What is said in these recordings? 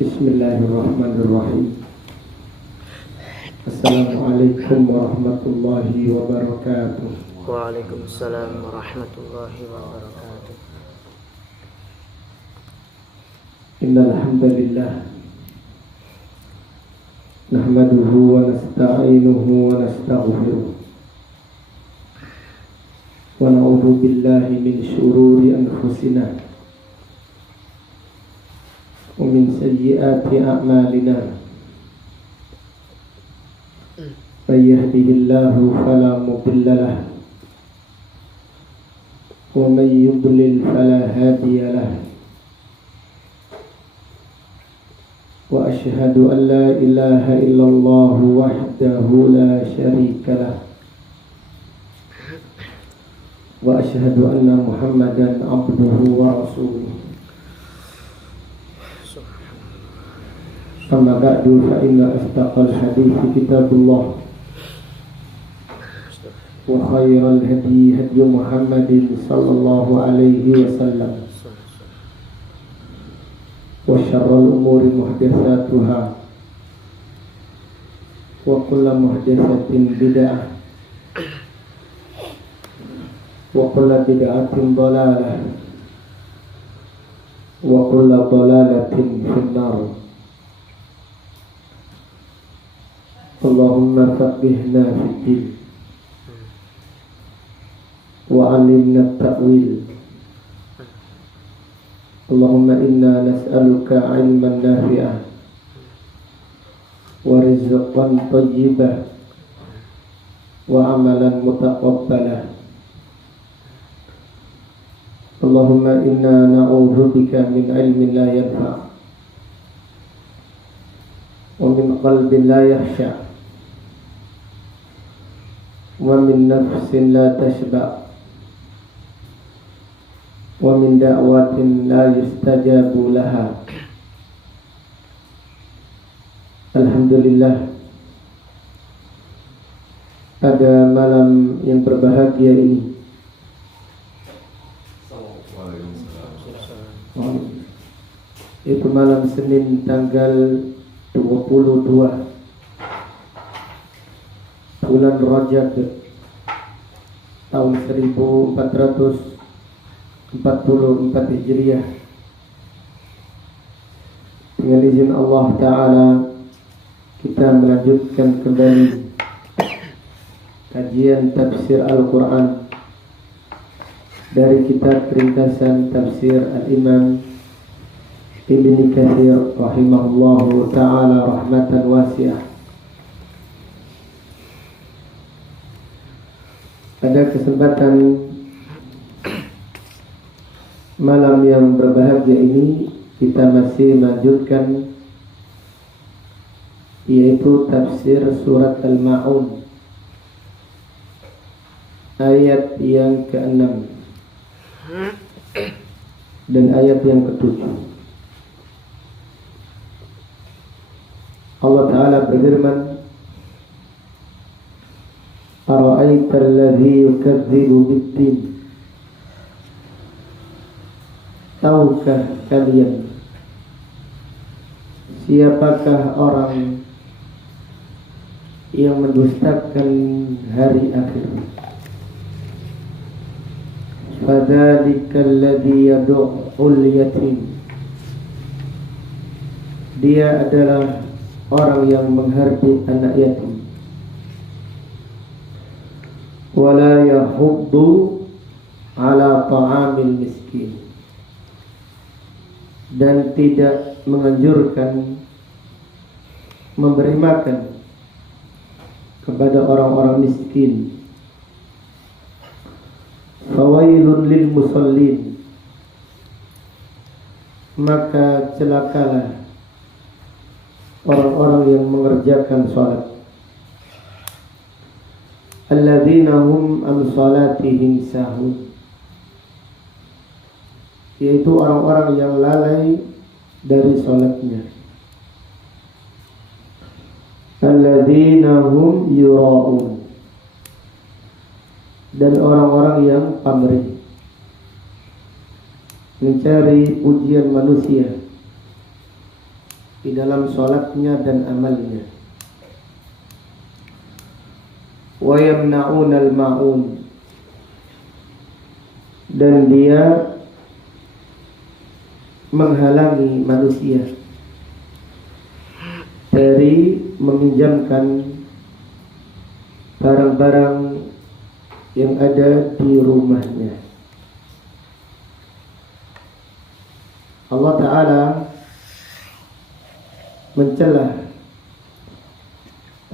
Bismillahirrahmanirrahim. Assalamualaikum warahmatullahi wabarakatuh. Waalaikumsalam warahmatullahi wabarakatuh. Innal hamdalillah nahmaduhu wa nasta'inuhu wa nastaghfiruh wa na'udzu billahi min syururi anfusina wa min sayyiati a'malina. May yahdihillahu fala mudilla lahu wa may yudlil fala hadiya lahu. Wa asyhadu an la ilaha illallah wahdahu la syarika lahu wa asyhadu anna Muhammadan abduhu wa rasuluh. Amma ba'du, fa inna asdaqal hadithi kitabullah wa khairal hadi hadi Muhammadin sallallahu alaihi wasallam wa syarrul umuri muhdatsatuha wa kullu muhdatsatin bid'ah wa kullu bid'atin dhalalah wa kullu dhalalatin finnar. Allahumma faqihna fid-din wa 'allimna at-ta'wil. Allahumma inna nas'aluka 'ilman nafi'an wa rizqan thayyiban wa 'amalan mutaqabbalan. Allahumma inna na'udzubika min 'ilmin la yanfa' wa min qalbin la yakhsha' wa min nafsin la tashba' wa min da'watin la yustajabu laha. Alhamdulillah, pada malam yang berbahagia ini, itu malam Senin tanggal 22 bulan Rajab tahun 1444 Hijriah. Dengan izin Allah Ta'ala, kita melanjutkan kembali kajian tafsir Al-Quran dari kitab ringkasan tafsir Al-Imam Ibnu Katsir rahimahullahu ta'ala rahmatan wasi'ah. Pada kesempatan malam yang berbahagia ini, kita masih melanjutkan yaitu tafsir surat Al-Ma'un ayat yang ke-6 dan ayat yang ke-7. Allah Ta'ala berfirman, Ara'aita alladhi yukadzibu bid-din. Tahukah kalian siapakah orang yang mendustakan hari akhir? Fadzalika alladhi yad'ul yatim. Dia adalah orang yang menghardik anak yatim. Wala yahuddu ala ta'amil miskin. Dan tidak menganjurkan memberi makan kepada orang-orang miskin. Fawailun lil musallin. Maka celakalah orang-orang yang mengerjakan salat. Alladzina hum an salatihim sahun. Yaitu orang-orang yang lalai dari salatnya. Alladzina hum yura'un. Dan orang-orang yang pamrih, mencari pujian manusia. di dalam sholatnya dan amalnya. Wa yamna'una al-ma'un, dan dia menghalangi manusia dari meminjamkan barang-barang yang ada di rumahnya. Allah Ta'ala mencela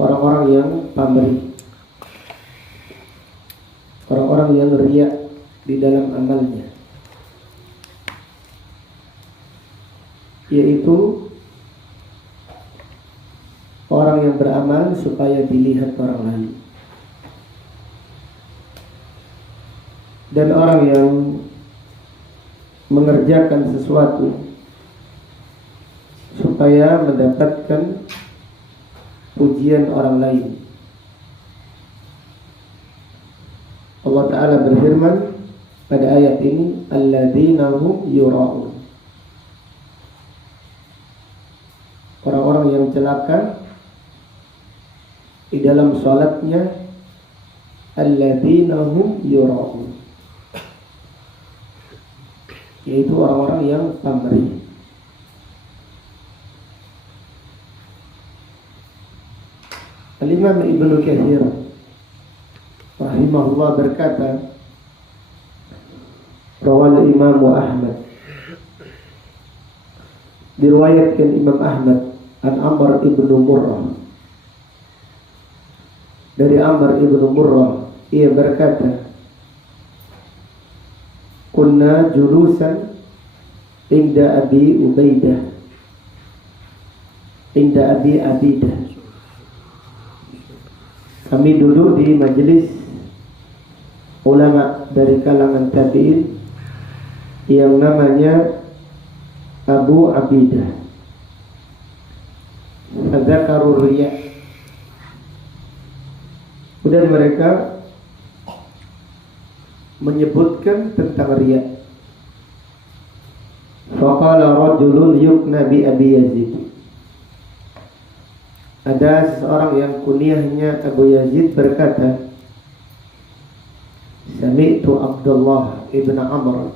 orang-orang yang pamrih, orang-orang yang riya di dalam amalnya, yaitu orang yang beramal supaya dilihat orang lain, dan orang yang mengerjakan sesuatu supaya mendapatkan pujian orang lain. Allah Ta'ala berfirman pada ayat ini, alladzina hum yura'un, orang-orang yang celaka di dalam salatnya, alladzina hum yura'un, yaitu orang-orang yang pamrih. Al-Imam Ibnu Katsir rahimahullah berkata, rawal Imam Ahmad, diriwayatkan Imam Ahmad an Amr ibnu Murrah, dari Amr ibnu Murrah, ia berkata, kunna julusan inda Abi Ubaidah, inda Abi Abidah, kami duduk di majelis ulama dari kalangan tabi'in yang namanya Abu Abidah. Fadzakarur riya, kemudian mereka menyebutkan tentang riya. Faqala rajulun yukna bi Abi Yazid, ada seseorang yang kunyahnya Abu Yazid berkata, sami'tu Abdullah ibn Amr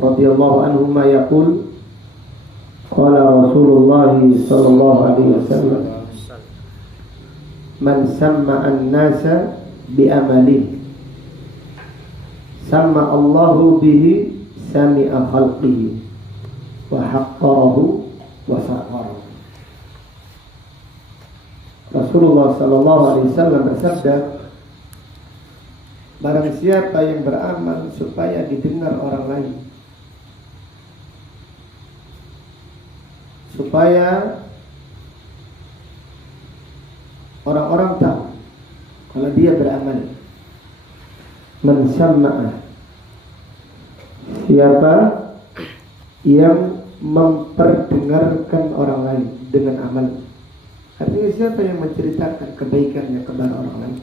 radhiyallahu anhu ma yaqul, qala Rasulullah sallallahu alaihi wasallam, man samma'a an-nasa bi amalihi sama Allahu bihi sami'a khalqihi wa haqqarahu wa sa'arahu. Rasulullah sallallahu alaihi wasallam bersabda, barang siapa yang beramal supaya didengar orang lain, supaya orang-orang tahu kalau dia beramal, man samma'a, siapa yang memperdengarkan orang lain dengan amal. Artinya siapa yang menceritakan kebaikannya kepada orang lain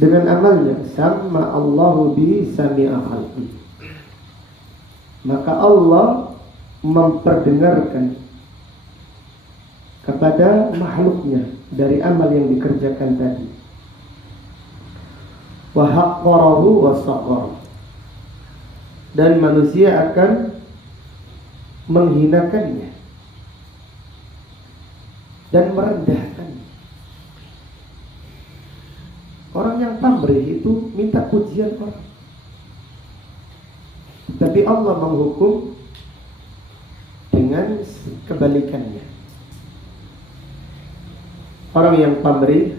dengan amalnya, sama Allahu bi sami'a khalqi, maka Allah memperdengarkan kepada makhluknya dari amal yang dikerjakan tadi. Wa haqqarahu wa saghara, dan manusia akan menghinakannya dan merendahkannya. Orang yang pamrih itu minta pujian orang, tapi Allah menghukum dengan kebalikannya. Orang yang pamrih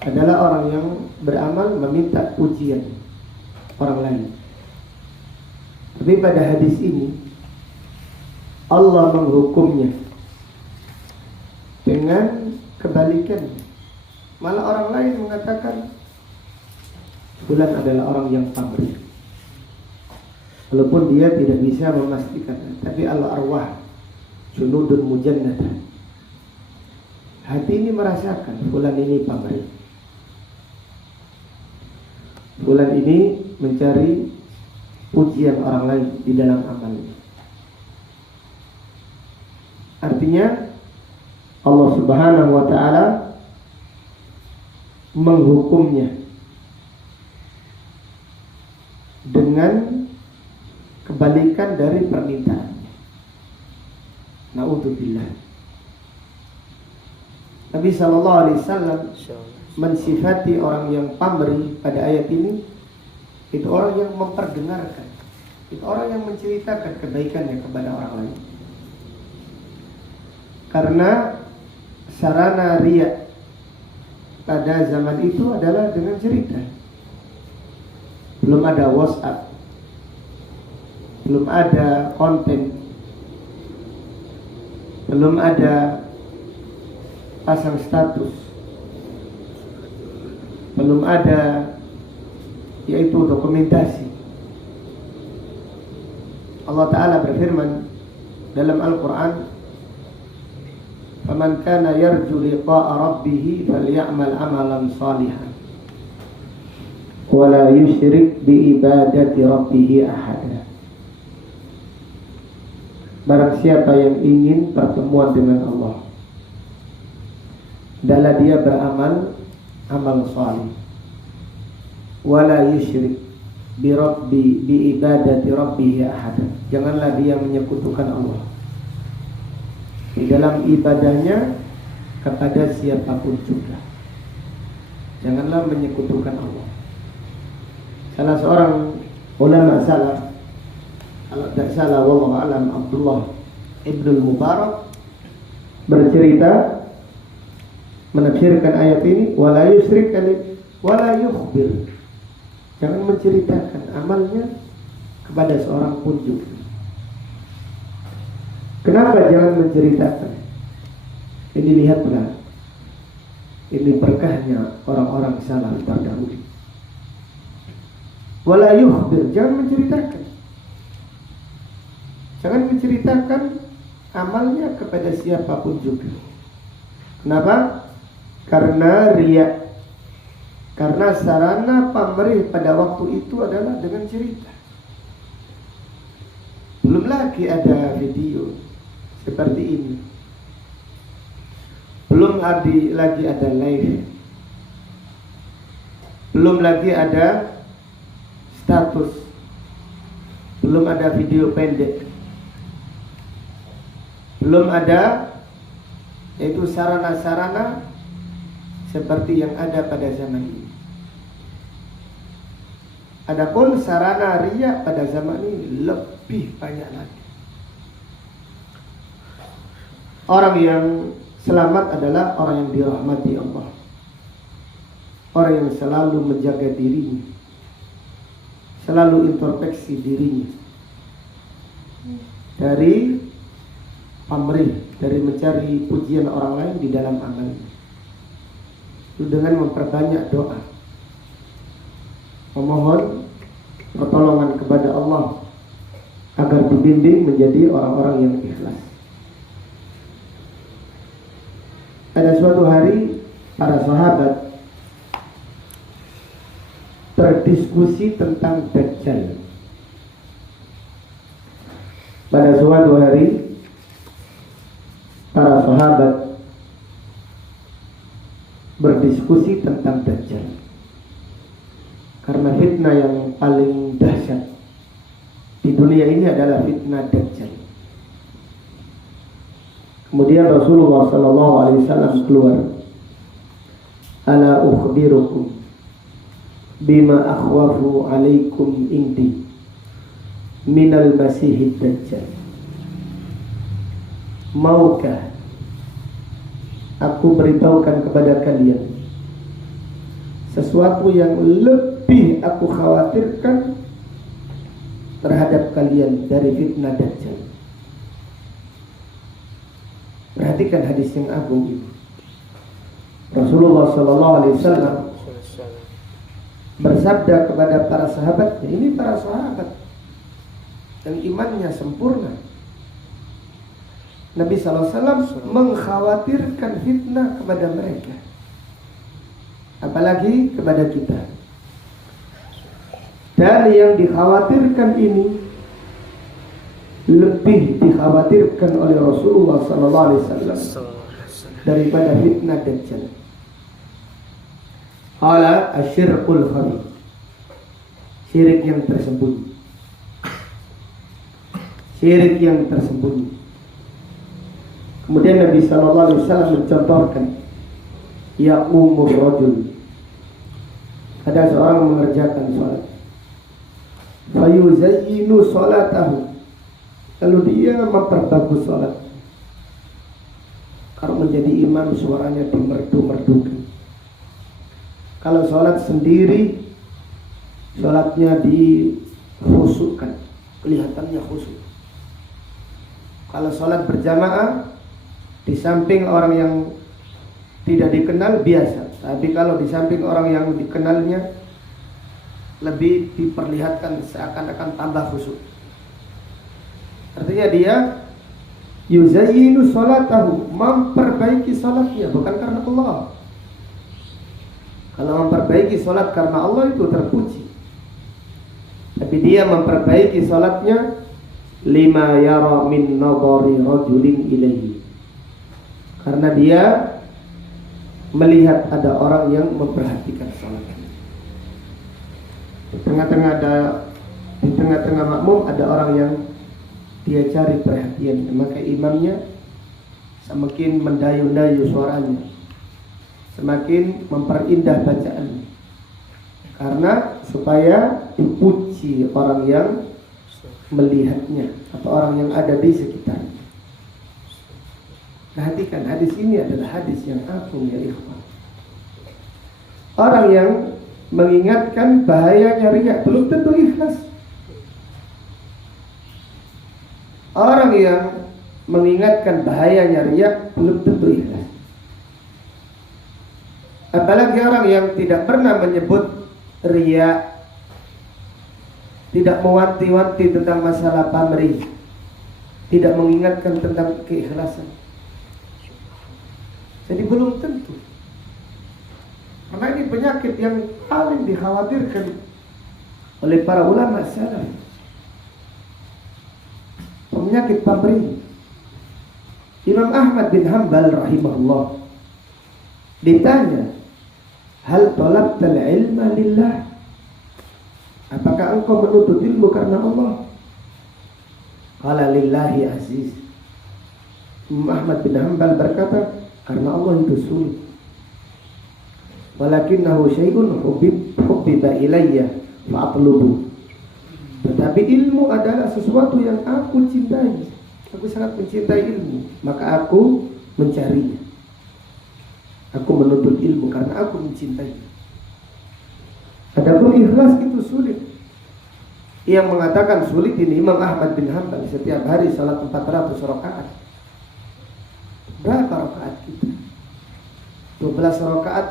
adalah orang yang beramal meminta pujian orang lain. Tapi pada hadis ini Allah menghukumnya dengan kebalikannya. Malah orang lain mengatakan fulan adalah orang yang pamrih, walaupun dia tidak bisa memastikan. Tapi al-arwah junudun mujannadah, hati ini merasakan fulan ini pamrih, fulan ini mencari pujian orang lain di dalam amalnya. Artinya Allah Subhanahu wa ta'ala menghukumnya dengan kebalikan dari permintaannya. Na'udzubillah. Nabi sallallahu alaihi wasallam mensifati orang yang pamrih pada ayat ini, itu orang yang memperdengarkan, itu orang yang menceritakan kebaikannya kepada orang lain. Karena sarana riya pada zaman itu adalah dengan cerita. Belum ada WhatsApp, belum ada konten, belum ada pasang status, belum ada yaitu dokumentasi. Allah Ta'ala berfirman dalam Al-Quran, "Faman kana yarju liqa'a rabbih falyamal amalan salihan wa la yusyrik bi ibadati rabbih ahada." Barang siapa yang ingin pertemuan dengan Allah, hendaklah dia beramal amal salih, wa la yusyrik bi ibadati rabbih ahada. Janganlah dia menyekutukan Allah di dalam ibadahnya kepada siapapun juga. Janganlah menyekutukan Allah. Salah seorang ulama salaf, kalau tidak salah wallahu alam, Abdullah Ibnul Mubarak bercerita menafsirkan ayat ini, wala yusyrik wala yukhbir. Jangan menceritakan amalnya kepada seorang pun juga. Kenapa jangan menceritakan? Ini lihatlah, ini berkahnya orang-orang salaf terdahulu. Wala yukhbir, jangan menceritakan. Jangan menceritakan amalnya kepada siapapun juga. Kenapa? Karena riya. Karena sarana pamrih pada waktu itu adalah dengan cerita. Belum lagi ada video seperti ini. Belum lagi ada live. Belum lagi ada status. Belum ada video pendek. Belum ada yaitu sarana-sarana seperti yang ada pada zaman ini. Adapun sarana riya pada zaman ini lebih banyak lagi. Orang yang selamat adalah orang yang dirahmati Allah, orang yang selalu menjaga dirinya, selalu introspeksi dirinya dari pamrih, dari mencari pujian orang lain di dalam amalnya. Itu dengan memperbanyak doa, memohon pertolongan kepada Allah agar dibimbing menjadi orang-orang yang ikhlas. Pada suatu hari para sahabat berdiskusi tentang Dajjal. Pada suatu hari para sahabat berdiskusi tentang Dajjal, karena fitnah yang paling dahsyat di dunia ini adalah fitnah Dajjal. Kemudian Rasulullah SAW keluar, "Ala ukhbirukum bima akhwafu alaikum indi minal masihid Dajjal." Maukah aku beritahukan kepada kalian sesuatu yang lebih aku khawatirkan terhadap kalian dari fitnah Dajjal? Perhatikan hadis yang agung ini. Rasulullah SAW bersabda kepada para sahabat, ini para sahabat yang imannya sempurna. Nabi SAW mengkhawatirkan fitnah kepada mereka, apalagi kepada kita. Dan yang dikhawatirkan ini lebih dikhawatirkan oleh Rasulullah SAW daripada fitnah Dajjal. Qala asyirkul khafi, syirik yang tersembunyi. Syirik yang tersembunyi. Kemudian Nabi SAW mencontohkan, ya'umur rajul, ada seorang mengerjakan salat, fayuzayyinu salatahu, lalu dia memperbagus salat. Kalau menjadi imam suaranya dimerdu-merdukan. Kalau salat sendiri, salatnya dikhusyukkan, kelihatannya khusyuk. Kalau salat berjamaah, di samping orang yang tidak dikenal biasa, tapi kalau di samping orang yang dikenalnya lebih diperlihatkan seakan-akan tambah khusyuk. Artinya dia yuzayyinu salatahu, memperbaiki salatnya bukan karena Allah. Kalau memperbaiki salat karena Allah itu terpuji. Tapi dia memperbaiki salatnya lima yara min nadari rajulin ilaihi, karena dia melihat ada orang yang memperhatikan salatnya. Di tengah-tengah makmum ada orang yang dia cari perhatian, maka imamnya semakin mendayu-dayu suaranya, semakin memperindah bacaan, karena supaya dipuji orang yang melihatnya atau orang yang ada di sekitarnya. Perhatikan, hadis ini adalah hadis yang agung ya ikhwan. Orang yang mengingatkan bahayanya riya belum tentu ikhlas. Orang yang mengingatkan bahayanya riya belum tentu ikhlas. Apalagi orang yang tidak pernah menyebut riya, tidak mewanti-wanti tentang masalah pamrih, tidak mengingatkan tentang keikhlasan. Jadi belum tentu. Karena ini penyakit yang paling dikhawatirkan oleh para ulama salaf. Penyakit pamrih. Imam Ahmad bin Hanbal rahimahullah ditanya, hal talabtal ilma lillah, apakah engkau menuntut ilmu karena Allah? Qala lillahi aziz. Imam Ahmad bin Hanbal berkata, karena Allah itu sulit. Walakinnahu syai'un hubbiba ilayya fa'atlubu. Tetapi ilmu adalah sesuatu yang aku cintai. Aku sangat mencintai ilmu, maka aku mencarinya. Aku menuntut ilmu karena aku mencintai. Adapun ikhlas itu sulit. Yang mengatakan sulit ini Imam Ahmad bin Hanbal, setiap hari salat 400 rakaat. Berapa rakaat kita? 12 rakaat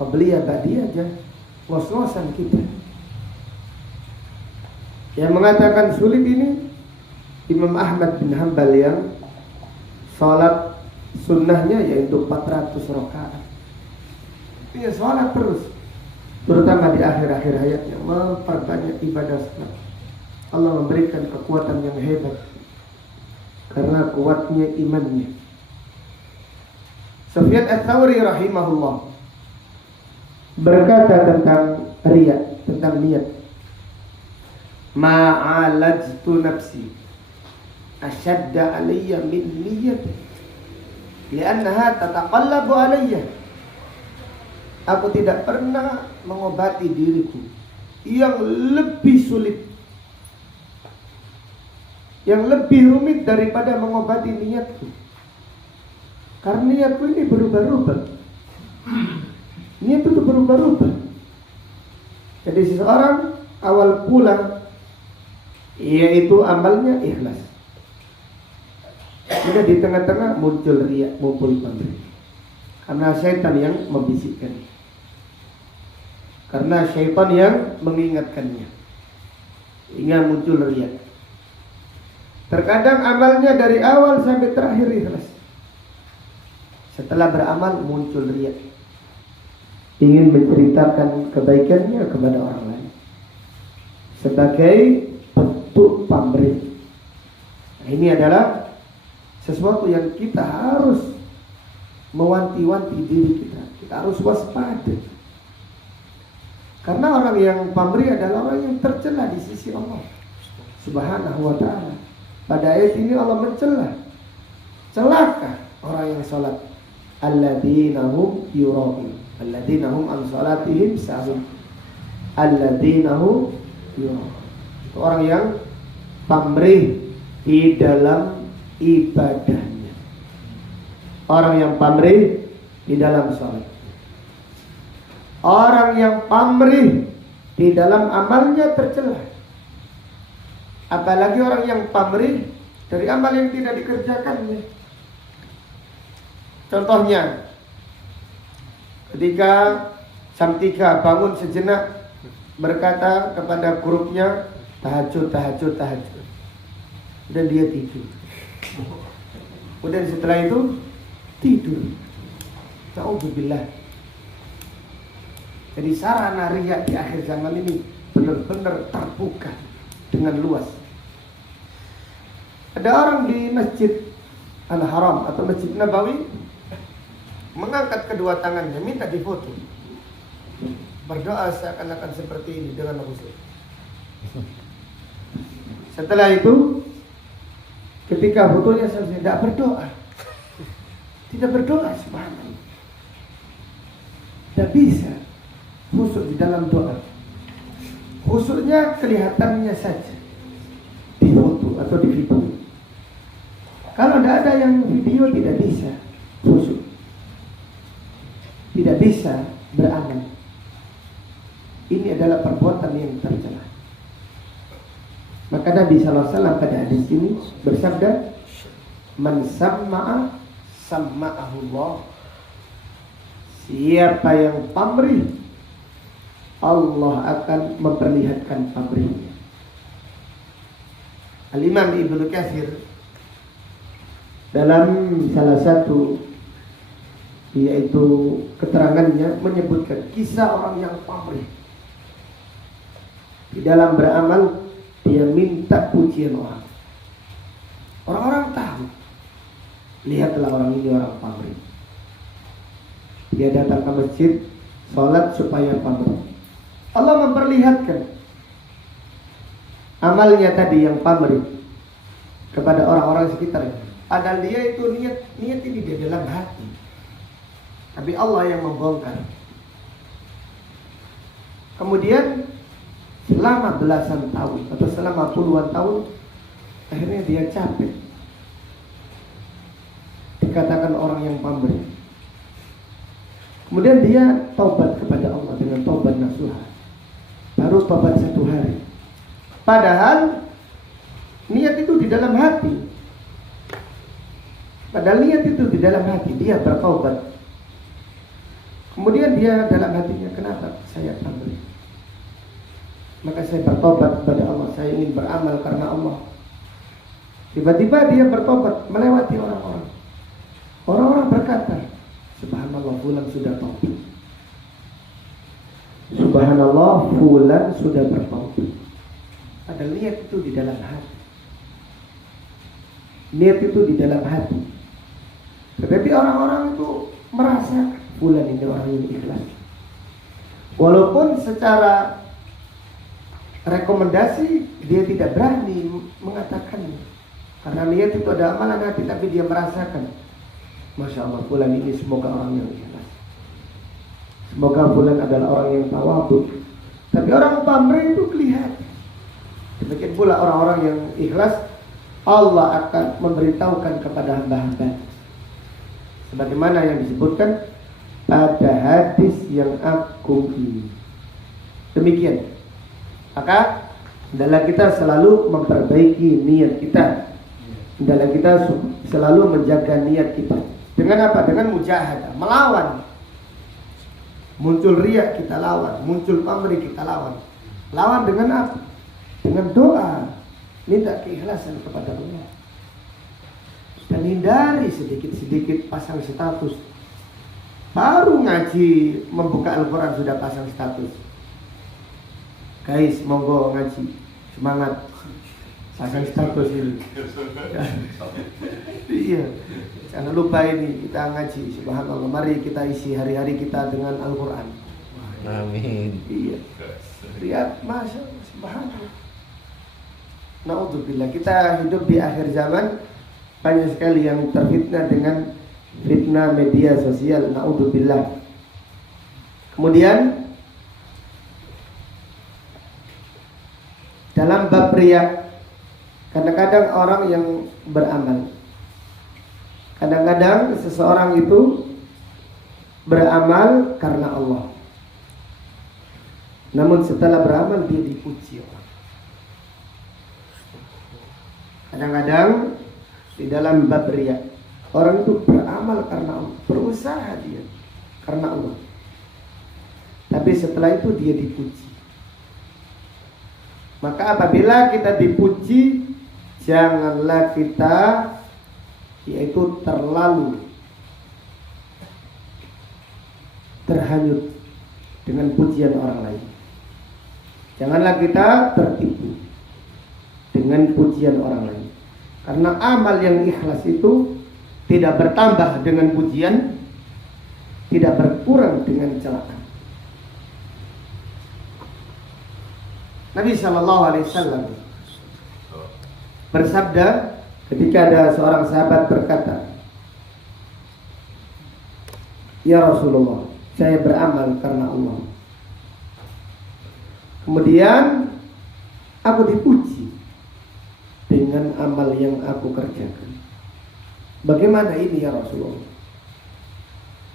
qabliyah ba'diyah aja ngos-ngosan kita. Yang mengatakan sulit ini Imam Ahmad bin Hanbal yang salat sunnahnya yaitu 400 rakaat. Dia salat terus, terutama di akhir-akhir hayatnya, memperbanyak ibadah salat. Allah memberikan kekuatan yang hebat karena kuatnya imannya. Sufyan Ats-Tsauri rahimahullah berkata tentang riya, tentang niat, ma'alajtu nafsi ashadda alayya min niyyati li'annaha tataqallabu alayya. Aku tidak pernah mengobati diriku yang lebih sulit, yang lebih rumit daripada mengobati niatku. Karena niatku ini berubah-ubah. Niat itu berubah-ubah. Jadi seseorang awal pulang yaitu amalnya ikhlas. Kemudian di tengah-tengah muncul riya, muncul pamrih. Karena syaitan yang membisikkan. Karena syaitan yang mengingatkannya. Hingga muncul riya. Terkadang amalnya dari awal sampai terakhir ikhlas. Setelah beramal muncul riya, ingin menceritakan kebaikannya kepada orang lain. sebagai bentuk pamrih. Nah, ini adalah sesuatu yang kita harus mewanti-wanti diri kita. Kita harus waspada. Karena orang yang pamrih adalah orang yang tercela di sisi Allah Subhanahu wa ta'ala. Pada ayat ini Allah mencela. Celaka orang yang salat. Alladzina hum yura'un. Alladzina hum an salatihim sahun. Alladzina hum yura'un. Orang yang pamrih di dalam ibadahnya. Orang yang pamrih di dalam salat. Orang yang pamrih di dalam amalnya tercela. Apalagi orang yang pamrih dari amal yang tidak dikerjakannya. Contohnya, ketika Samtika bangun sejenak berkata kepada grupnya, tahajud. Dan dia tidur. Kemudian setelah itu tidur. Na'udzubillah. Jadi sarana riya di akhir zaman ini benar-benar terbuka dengan luas. Ada orang di Masjid Al-Haram atau Masjid Nabawi mengangkat kedua tangannya, minta difoto. Berdoa seakan-akan seperti ini dengan khusyuk. Setelah itu, ketika fotonya selesai, tidak berdoa. Tidak berdoa, subhanallah. Tidak bisa khusyuk di dalam doa. Khusyuknya kelihatannya saja di foto atau di video. Kalau tidak ada yang video, tidak bisa khusyuk, tidak bisa beramal. Ini adalah perbuatan yang tercela. Maka Nabi SAW pada hadis ini bersabda, man samma'a samma'ahullah. Siapa yang pamrih, Allah akan memperlihatkan pamrihnya. Al-Imam Ibnu Katsir dalam salah satu yaitu keterangannya menyebutkan kisah orang yang pamrih. Di dalam beramal dia minta pujian orang. Orang-orang tahu. Lihatlah orang ini orang pamrih. Dia datang ke masjid, sholat supaya pamrih. Allah memperlihatkan amalnya tadi yang pamrih kepada orang-orang sekitarnya. Padahal dia itu niat ini di dalam hati. Tapi Allah yang membongkar. Kemudian selama belasan tahun atau selama puluhan tahun, akhirnya dia capek. Dikatakan orang yang pamrih. Kemudian dia taubat kepada Allah dengan taubat nasuha. Baru taubat 1 hari. Padahal niat itu di dalam hati. Padahal niat itu di dalam hati. Dia bertaubat. Kemudian dia dalam hatinya, kenapa saya pamrih? Maka saya bertobat kepada Allah. Saya ingin beramal karena Allah. Tiba-tiba dia bertobat melewati orang-orang. Orang-orang berkata, subhanallah, fulan sudah taubat. Subhanallah, fulan sudah bertaubat. Padahal niat itu di dalam hati. Niat itu di dalam hati. Tetapi orang-orang itu merasa fulan ini orang yang ikhlas. Walaupun secara rekomendasi dia tidak berani mengatakan, karena niat itu ada amalan hati, tapi dia merasakan, masya Allah, fulan ini semoga orang yang ikhlas, semoga fulan adalah orang yang tawadhu. Tapi orang pamrih itu kelihatan. Demikian pula orang-orang yang ikhlas, Allah akan memberitahukan kepada hamba-hamba, sebagaimana yang disebutkan pada hadis yang agung ini. Demikian. Maka hendaklah kita selalu memperbaiki niat kita. Hendaklah kita selalu menjaga niat kita. Dengan apa? Dengan mujahadah, melawan. Muncul riya kita lawan, muncul pamrih kita lawan. Lawan dengan apa? Dengan doa, minta keikhlasan kepada Allah. Dan hindari sedikit-sedikit pasang status. Baru ngaji membuka Al-Quran sudah pasang status. Guys, monggo ngaji. Semangat. Pasang status ini. Iya. Jangan lupa ini kita ngaji. Subhanallah. Mari kita isi hari-hari kita dengan Al-Quran. Amin. Iya. Lihat, masya Allah, subhanallah. Na'udzubillah. Kita hidup di akhir zaman. Banyak sekali yang terfitnah dengan fitnah media sosial. Na'udzubillah. Kemudian dalam bab riya, kadang-kadang orang yang beramal, kadang-kadang seseorang itu beramal karena Allah, namun setelah beramal dia dipuji orang. Kadang-kadang di dalam bab riya, orang itu beramal karena Allah, berusaha dia karena Allah, tapi setelah itu dia dipuji. Maka apabila kita dipuji, janganlah kita yaitu terlalu terhanyut dengan pujian orang lain. Janganlah kita tertipu dengan pujian orang lain. Karena amal yang ikhlas itu tidak bertambah dengan pujian, tidak berkurang dengan celaan. Nabi SAW bersabda ketika ada seorang sahabat berkata, "Ya Rasulullah, saya beramal karena Allah. Kemudian aku dipuji dengan amal yang aku kerjakan. Bagaimana ini ya Rasulullah?"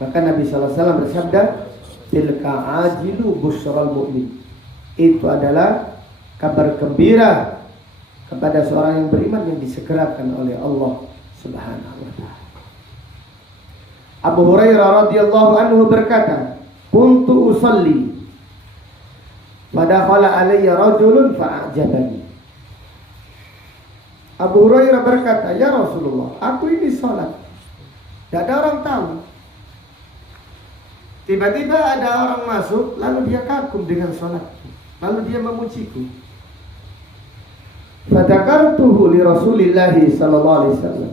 Maka Nabi SAW bersabda, "Tilka ajilu busral mu'min." Itu adalah kabar gembira kepada seorang yang beriman yang disegerakan oleh Allah Subhanahu wa taala. Abu Hurairah radhiyallahu anhu berkata, "Kuntu usalli fadakhala alayya rajulun fa'ajabani." Abu Hurairah berkata, "Ya Rasulullah, aku ini salat. Tidak ada orang tahu. Tiba-tiba ada orang masuk, lalu dia kagum dengan salatku. Lalu dia memujiku. Fadzakartuhu li Rasulillah sallallahu alaihi wasallam."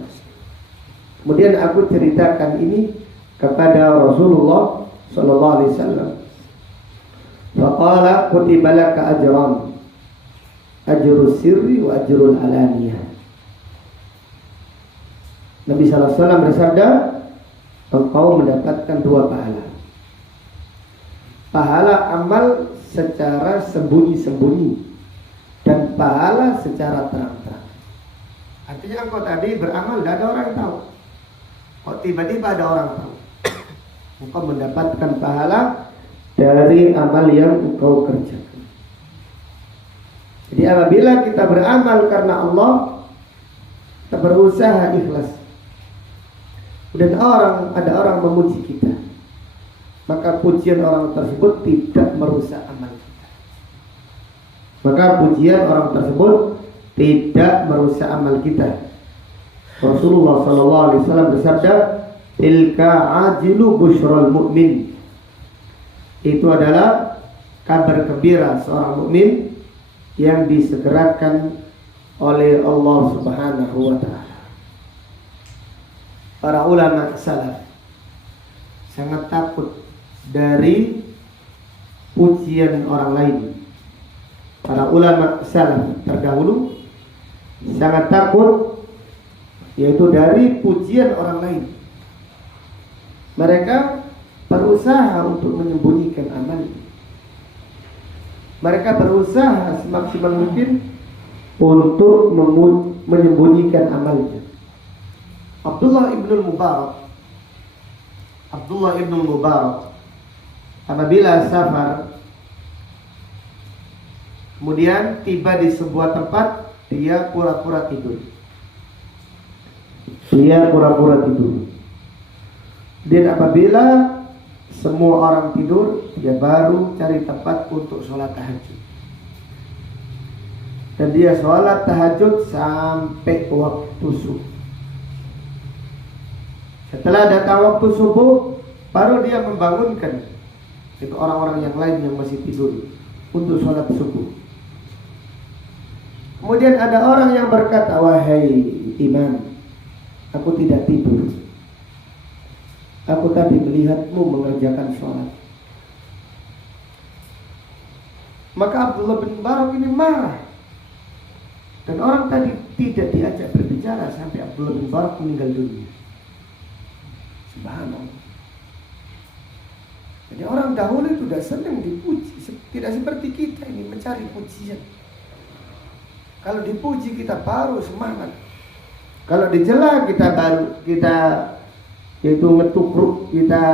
Kemudian aku ceritakan ini kepada Rasulullah sallallahu alaihi wasallam. Faqala kutiba laka ajran, ajrus sirri wa ajrul alaniyah. Nabi sallallahu alaihi wasallam bersabda, engkau mendapatkan dua pahala. Pahala amal secara sembunyi-sembunyi dan pahala secara terang-terang. Artinya engkau tadi beramal tidak ada orang tahu. Kok tiba-tiba ada orang tahu? Engkau mendapatkan pahala dari amal yang engkau kerjakan. Jadi apabila kita beramal karena Allah, kita berusaha ikhlas, dan ada orang memuji kita, maka pujian orang tersebut tidak merusak amal kita. Maka pujian orang tersebut tidak merusak amal kita. Rasulullah SAW bersabda, "Tilka ajilu busyral mu'min." Itu adalah kabar gembira seorang mukmin yang disegerakan oleh Allah Subhanahu wa taala. Para ulama salaf sangat takut dari pujian orang lain. Para ulama salaf terdahulu sangat takut yaitu dari pujian orang lain. Mereka berusaha untuk menyembunyikan amal. Mereka berusaha semaksimal mungkin untuk menyembunyikan amalnya. Abdullah ibn Mubarak apabila safar, kemudian tiba di sebuah tempat, dia pura-pura tidur. Dan apabila semua orang tidur, dia baru cari tempat untuk sholat tahajud. Dan dia sholat tahajud sampai waktu subuh. Setelah datang waktu subuh, baru dia membangunkan itu orang-orang yang lain yang masih tidur. untuk sholat subuh. Kemudian ada orang yang berkata, wahai imam, aku tidak tidur. Aku tadi melihatmu mengerjakan sholat. Maka Abdullah bin Mubarak ini marah. Dan orang tadi tidak diajak berbicara sampai Abdullah bin Mubarak meninggal dunia. Subhanallah. Jadi orang dahulu itu sudah senang dipuji. Tidak seperti kita ini mencari pujian. Kalau dipuji kita baru semangat. Kalau dicela kita yaitu ngetukruk, kita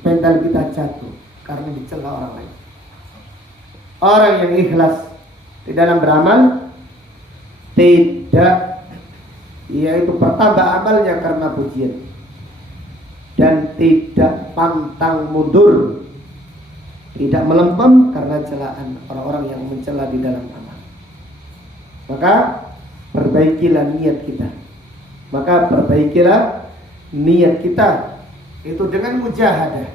mental kita jatuh karena dicela orang lain. Orang yang ikhlas di dalam beramal tidak, yaitu bertambah amalnya karena pujian, dan tidak pantang mundur, tidak melempem karena celaan orang-orang yang mencela di dalam amal. Maka perbaikilah niat kita. Maka perbaikilah niat kita itu dengan mujahadah,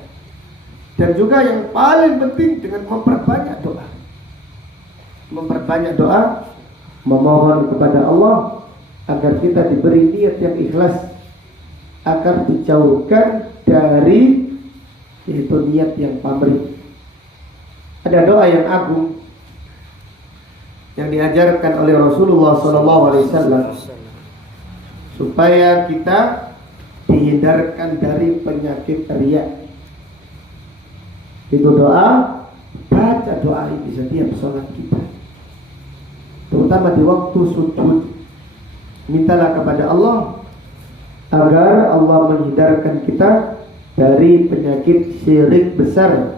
dan juga yang paling penting dengan memperbanyak doa. Memperbanyak doa, memohon kepada Allah agar kita diberi niat yang ikhlas, agar dijauhkan dari yaitu niat yang pamrih. Ada doa yang agung yang diajarkan oleh Rasulullah SAW supaya kita dihindarkan dari penyakit riya. Itu doa, baca doa ini setiap sholat kita, terutama di waktu sujud. Mintalah kepada Allah agar Allah menghindarkan kita dari penyakit syirik besar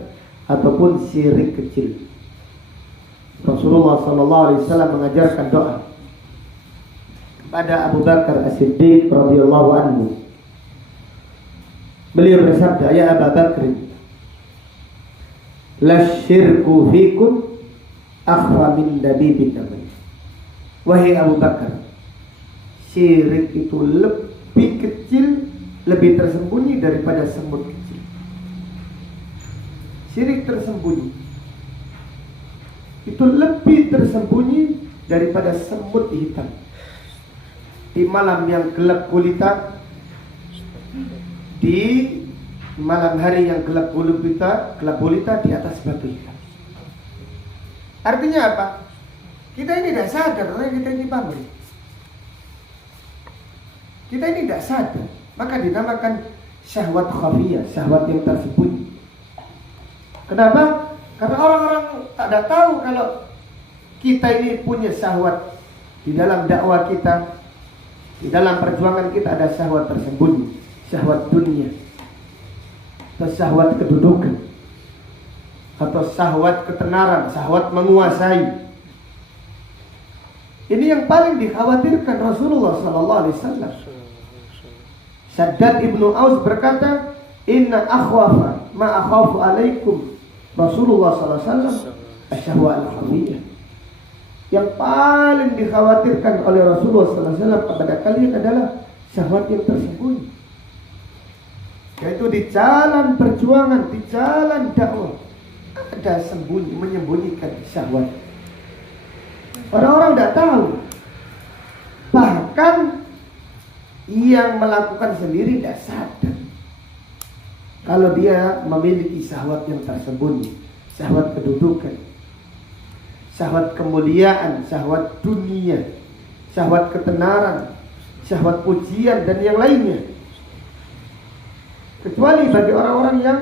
ataupun syirik kecil. Rasulullah SAW mengajarkan doa pada Abu Bakar As-Siddiq radhiyallahu anhu. Beliau bersabda, ya Abu Bakar, la syirku fikum akhfa min dabibin naml. Wahai Abu Bakar, syirik itu lebih kecil, lebih tersembunyi daripada semut kecil. Syirik tersembunyi itu lebih tersembunyi daripada semut hitam di malam yang gelap gulita, di malam hari yang gelap gulita di atas batu hitam. Artinya apa? Kita ini tidak sadar bahwa kita ini pamrih. Kita ini tidak sadar, maka dinamakan syahwat khafiyah, syahwat yang tersembunyi. Kenapa? Karena orang-orang tak tahu kalau kita ini punya syahwat. Di dalam dakwah kita, di dalam perjuangan kita ada syahwat tersembunyi, syahwat dunia, atau syahwat kedudukan, atau syahwat ketenaran, syahwat menguasai. Ini yang paling dikhawatirkan Rasulullah SAW. Shaddad ibnu Aus berkata, inna akhwafa ma akhafu alaikum Rasulullah SAW asyahwa al-khawiyah. Yang paling dikhawatirkan oleh Rasulullah SAW kepada kalian adalah syahwat yang tersembunyi, yaitu di jalan perjuangan, di jalan dakwah ada sembunyi, menyembunyikan syahwat. Orang-orang tidak tahu. Bahkan yang melakukan sendiri tidak sadar kalau dia memiliki syahwat yang tersembunyi, syahwat kedudukan, syahwat kemuliaan, syahwat dunia, syahwat ketenaran, syahwat pujian dan yang lainnya. Kecuali bagi orang-orang yang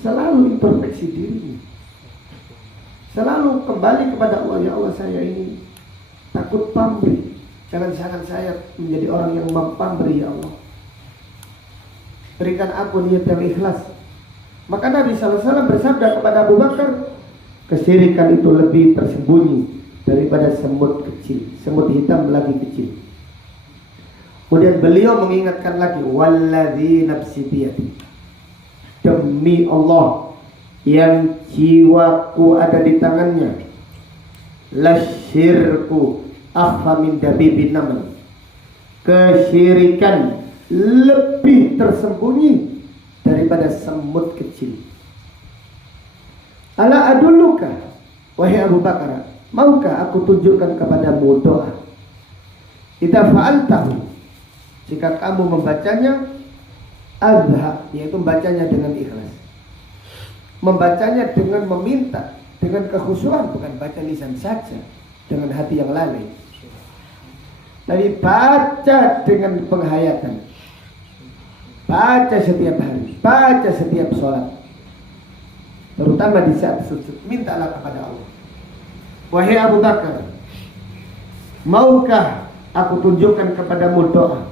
selalu introspeksi dirinya, selalu kembali kepada Allah. Ya Allah, saya ini takut pamrih, jangan-jangan saya menjadi orang yang pamrih. Ya Allah, berikan aku niat yang ikhlas. Maka Nabi SAW bersabda kepada Abu Bakar, kesyirikan itu lebih tersembunyi daripada semut kecil, semut hitam lagi kecil. Kemudian beliau mengingatkan lagi, walladzi nafsi biyadi, demi Allah yang jiwaku ada di tangannya, lasyirku akhfa min dabibin naml, kesyirikan lebih tersembunyi daripada semut kecil. Ala adulluka, wahai Abu Bakar, maukah aku tunjukkan kepadamu doa? Idza fa'altahu, jika kamu membacanya, azhab, yaitu membacanya dengan ikhlas, membacanya dengan meminta, dengan kekhusyuan, bukan baca lisan saja, dengan hati yang lalai, tapi baca dengan penghayatan, baca setiap hari, baca setiap sholat, terutama di saat sujud, mintalah kepada Allah. Wahai Abu Bakar, maukah aku tunjukkan kepadamu doa?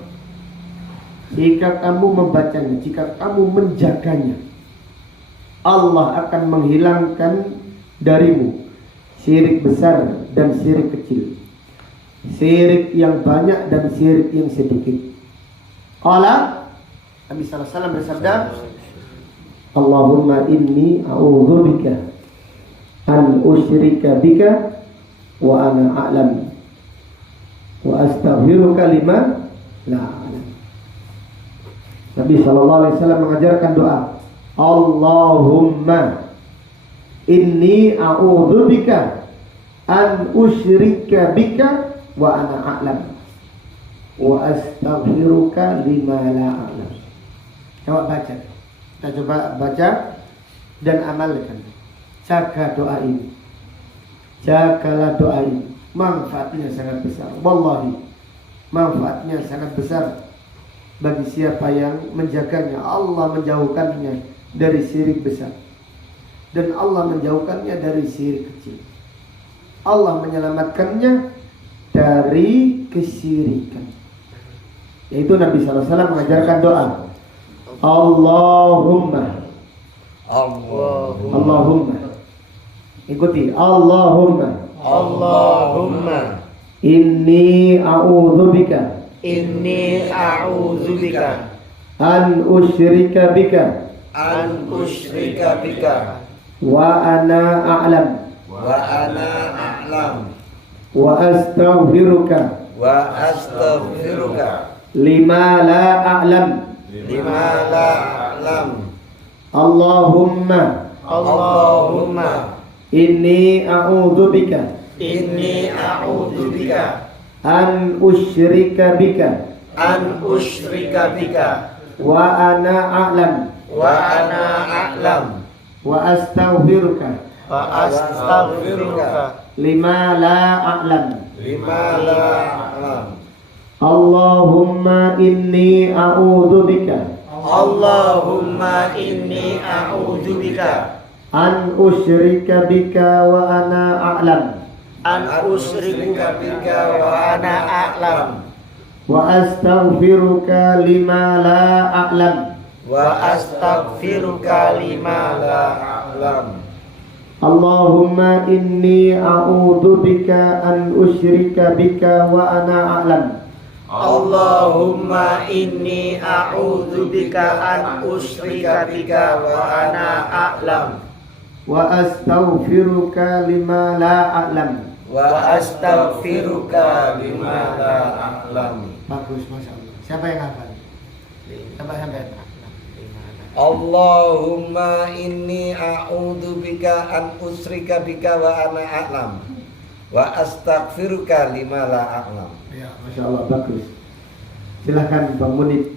Jika kamu membacanya, jika kamu menjaganya, Allah akan menghilangkan darimu syirik besar dan syirik kecil, syirik yang banyak dan syirik yang sedikit. Qala, Nabi sallallahu alaihi wasallam bersabda, Allahumma inni a'udzubika an usyrika bika wa ana a'lam wa astaghfiruka lima la a'lam. Nabi sallallahu alaihi wasallam mengajarkan doa, Allahumma inni a'udzubika an usyrika bika wa ana a'lam wa astaghfiruka lima la a'lam. Coba baca. Kita coba baca dan amalkan. Jaga doa ini. Jagalah doa ini. Manfaatnya sangat besar. Wallahi, manfaatnya sangat besar bagi siapa yang menjaganya. Allah menjauhkannya dari syirik besar, dan Allah menjauhkannya dari syirik kecil. Allah menyelamatkannya dari kesyirikan. Yaitu Nabi sallallahu alaihi wasallam mengajarkan doa, Allahumma, ikuti, Allahumma inni a'udzubika an usyrika bika wa ana a'lam wa astaghfiruka lima la a'lam. Allahumma inni a'udzubika an usyrika bika wa ana a'lam wa astaghfiruka lima la a'lam. Allahumma inni a'udzubika an usyrika bika wa ana a'lam wa astaghfiruka lima la a'lam. Allahumma inni a'udzubika an usyrika bika wa ana a'lam Allahumma inni a'udzubika an usyrika bika wa ana a'lam wa astaghfiruka lima la a'lam. Bagus, Masya Allah. Siapa yang hafal? Coba sampai. Allahumma inni a'udzubika an usyrika bika wa ana a'lam wa astaghfiruka lima la a'lam. Ya, Masya Allah, bagus. Silahkan Bang Munib.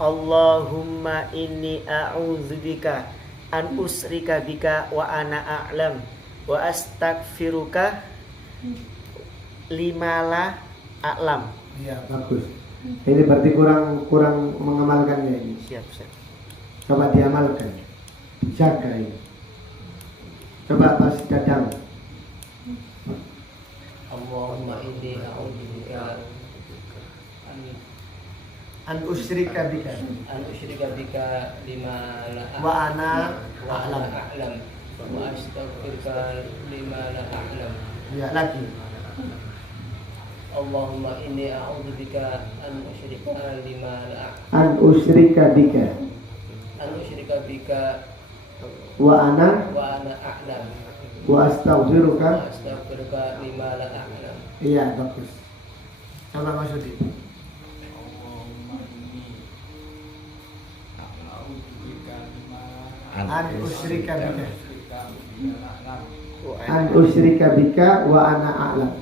Allahumma inni a'udzubika an usyrika bika wa ana a'lam wa astaghfiruka lima la a'lam. Iya, bagus. Ini berarti kurang mengamalkannya ini. Siap. Coba diamalkan. Jaga ini. Coba pas dadang. Allahumma inni a'udzubika An usyrika bika lima la wa ana a'lam. wa astaghfiruka lima la a'lam. Ya, lagi. Allahumma inni a'udzubika an usyrika lima la An usyrika bika wa ana a'lam wa astaghfiruka. lima la a'lam. Iya, bagus. Coba Mas Udi. An usyrika bika an usyrika bika wa ana a'lam